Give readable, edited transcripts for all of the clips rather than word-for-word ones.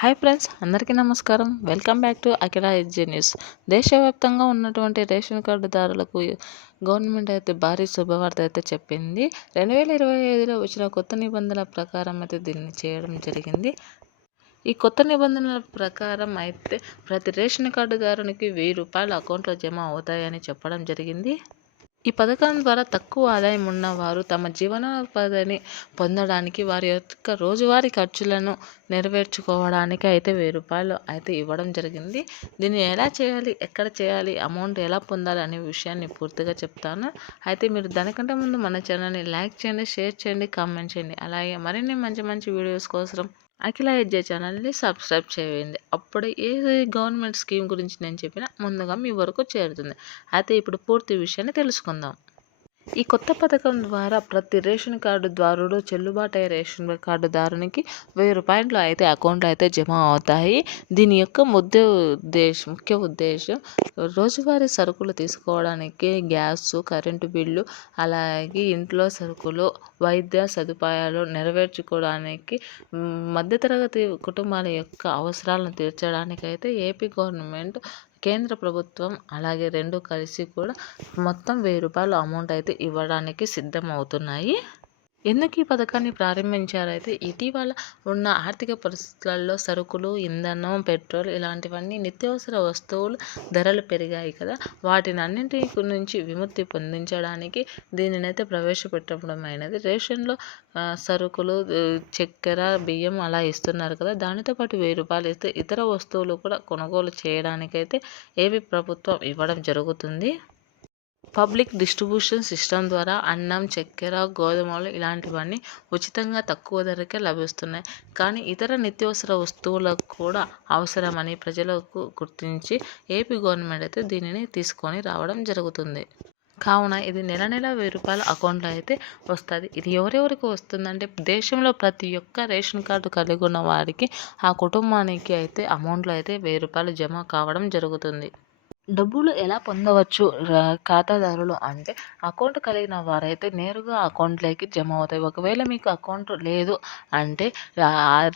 Hi friends, అందరికీ నమస్కారం. Welcome back to Akhila edgy news. దేశవ్యాప్తంగా ఉన్నటువంటి రేషన్ కార్డుదారులకు గవర్నమెంట్ అయితే భారీ శుభవార్త అయితే చెప్పింది. 2025లో వచ్చిన కొత్త నిబంధనల ప్రకారం అయితే దీన్ని చేయడం జరిగింది. ఈ కొత్త నిబంధనల ప్రకారం అయితే ప్రతి రేషన్ కార్డుదారునికి ₹1000 అకౌంట్లో జమ అవుతాయని చెప్పడం జరిగింది. ఈ పథకం ద్వారా తక్కువ ఆదాయం ఉన్నవారు తమ జీవనోపాధిని పొందడానికి వారి యొక్క రోజువారీ ఖర్చులను నెరవేర్చుకోవడానికి అయితే ₹1000 అయితే ఇవ్వడం జరిగింది. దీన్ని ఎలా చేయాలి, ఎక్కడ చేయాలి, అమౌంట్ ఎలా పొందాలి అనే విషయాన్ని పూర్తిగా చెప్తాను. అయితే మీరు దానికంటే ముందు మన ఛానల్ని లైక్ చేయండి, షేర్ చేయండి, కామెంట్ చేయండి. అలాగే మరిన్ని మంచి మంచి వీడియోస్ కోసం అఖిల ఎడ్జే ఛానల్ని సబ్స్క్రైబ్ చేయండి. అప్పుడే ఏ గవర్నమెంట్ స్కీమ్ గురించి నేను చెప్పినా ముందుగా మీ వరకు చేరుతుంది. అయితే ఇప్పుడు పూర్తి విషయాన్ని తెలుసుకుందాం. ఈ కొత్త పథకం ద్వారా ప్రతి రేషన్ కార్డుదారుడు చెల్లుబాటు అయ్యే రేషన్ కార్డుదారునికి ₹1000 అయితే అకౌంట్లో అయితే జమ అవుతాయి. దీని యొక్క ముఖ్య ఉద్దేశం రోజువారీ సరుకులు తీసుకోవడానికి గ్యాసు, కరెంటు బిల్లు, అలాగే ఇంట్లో సరుకులు, వైద్య సదుపాయాలు నెరవేర్చుకోవడానికి మధ్యతరగతి కుటుంబాల యొక్క అవసరాలను తీర్చడానికైతే ఏపీ గవర్నమెంట్, కేంద్ర ప్రభుత్వం అలాగే రెండు కలిసి కూడా మొత్తం ₹1000 అమౌంట్ అయితే ఇవ్వడానికి సిద్ధమవుతున్నాయి. ఎందుకు ఈ పథకాన్ని ప్రారంభించారైతే ఇటీవల ఉన్న ఆర్థిక పరిస్థితులలో సరుకులు, ఇంధనం, పెట్రోల్ ఇలాంటివన్నీ నిత్యావసర వస్తువులు ధరలు పెరిగాయి కదా. వాటిని అన్నింటి నుంచి విముక్తి పొందించడానికి దీనినైతే ప్రవేశపెట్టడం అయినది. రేషన్లో సరుకులు, చక్కెర, బియ్యం అలా ఇస్తున్నారు కదా. దానితో పాటు ₹1000 ఇస్తే ఇతర వస్తువులు కూడా కొనుగోలు చేయడానికైతే ఏపీ ప్రభుత్వం ఇవ్వడం జరుగుతుంది. పబ్లిక్ డిస్ట్రిబ్యూషన్ సిస్టమ్ ద్వారా అన్నం, చక్కెర, గోధుమలు ఇలాంటివన్నీ ఉచితంగా తక్కువ ధరకే లభిస్తున్నాయి. కానీ ఇతర నిత్యావసర వస్తువులకు కూడా అవసరమని ప్రజలకు గుర్తించి ఏపీ గవర్నమెంట్ అయితే దీనిని తీసుకొని రావడం జరుగుతుంది. కావున ఇది నెల ₹1000 అకౌంట్లో అయితే వస్తుంది. ఇది ఎవరెవరికి వస్తుందంటే దేశంలో ప్రతి ఒక్క రేషన్ కార్డు కలిగి ఉన్న వారికి, ఆ కుటుంబానికి అయితే అమౌంట్లో అయితే ₹1000 జమ కావడం జరుగుతుంది. డబ్బులు ఎలా పొందవచ్చు ఖాతాదారులు అంటే అకౌంట్ కలిగిన వారైతే నేరుగా అకౌంట్లోకి జమ అవుతాయి. ఒకవేళ మీకు అకౌంట్ లేదు అంటే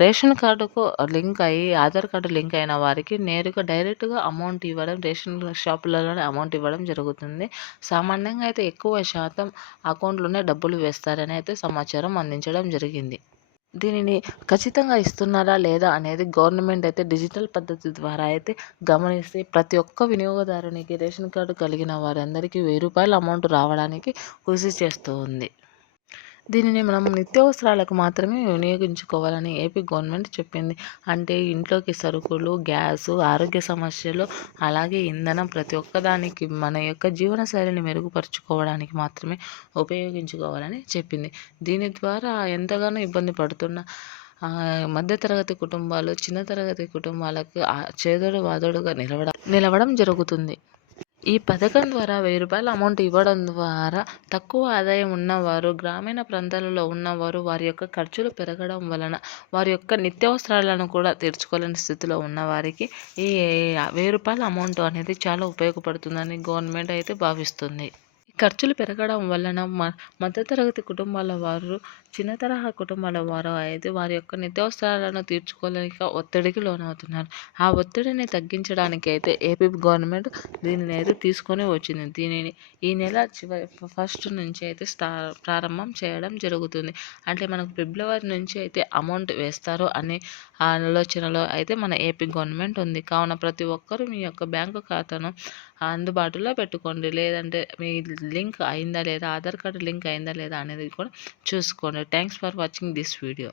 రేషన్ కార్డుకు లింక్ అయ్యి ఆధార్ కార్డు లింక్ అయిన వారికి నేరుగా డైరెక్ట్గా అమౌంట్ ఇవ్వడం, రేషన్ షాపులలోనే అమౌంట్ ఇవ్వడం జరుగుతుంది. సామాన్యంగా అయితే ఎక్కువ శాతం అకౌంట్లోనే డబ్బులు వేస్తారని అయితే సమాచారం అందించడం జరిగింది. దీనిని ఖచ్చితంగా ఇస్తున్నారా లేదా అనేది గవర్నమెంట్ అయితే డిజిటల్ పద్ధతి ద్వారా అయితే గమనిస్తే ప్రతి ఒక్క వినియోగదారునికి రేషన్ కార్డు కలిగిన వారందరికీ ₹1000 అమౌంట్ రావడానికి కృషి చేస్తూ ఉంది. దీనిని మనం నిత్యావసరాలకు మాత్రమే వినియోగించుకోవాలని ఏపీ గవర్నమెంట్ చెప్పింది. అంటే ఇంట్లోకి సరుకులు, గ్యాసు, ఆరోగ్య సమస్యలు అలాగే ఇంధనం ప్రతి ఒక్కదానికి మన యొక్క జీవనశైలిని మెరుగుపరుచుకోవడానికి మాత్రమే ఉపయోగించుకోవాలని చెప్పింది. దీని ద్వారా ఎంతగానో ఇబ్బంది పడుతున్న మధ్యతరగతి కుటుంబాలు, చిన్న తరగతి కుటుంబాలకు చేదోడు వాదోడుగా నిలవడం జరుగుతుంది. ఈ పథకం ద్వారా ₹1000 అమౌంట్ ఇవ్వడం ద్వారా తక్కువ ఆదాయం ఉన్నవారు, గ్రామీణ ప్రాంతాలలో ఉన్నవారు వారి యొక్క ఖర్చులు పెరగడం వలన వారి యొక్క నిత్యావసరాలను కూడా తీర్చుకోలేని స్థితిలో ఉన్నవారికి ఈ ₹1000 అమౌంట్ అనేది చాలా ఉపయోగపడుతుందని గవర్నమెంట్ అయితే భావిస్తుంది. ఖర్చులు పెరగడం వలన మధ్యతరగతి కుటుంబాల వారు, చిన్న తరహా కుటుంబాల వారు అయితే వారి యొక్క నిత్యావసరాలను తీర్చుకోలేక ఒత్తిడికి లోనవుతున్నారు. ఆ ఒత్తిడిని తగ్గించడానికి అయితే ఏపీ గవర్నమెంట్ దీనిని అయితే తీసుకొని వచ్చింది. దీనిని ఈ నెల ఫస్ట్ నుంచి అయితే ప్రారంభం చేయడం జరుగుతుంది. అంటే మనకు ఫిబ్రవరి నుంచి అయితే అమౌంట్ వేస్తారు అనే ఆలోచనలో అయితే మన ఏపీ గవర్నమెంట్ ఉంది. కావున ప్రతి ఒక్కరూ మీ యొక్క బ్యాంకు ఖాతాను అందుబాటులో పెట్టుకోండి. లేదంటే మీ లింక్ అయిందా లేదా, ఆధార్ కార్డు లింక్ అయిందా లేదా అనేది కూడా చూసుకోండి. Thanks for watching this video.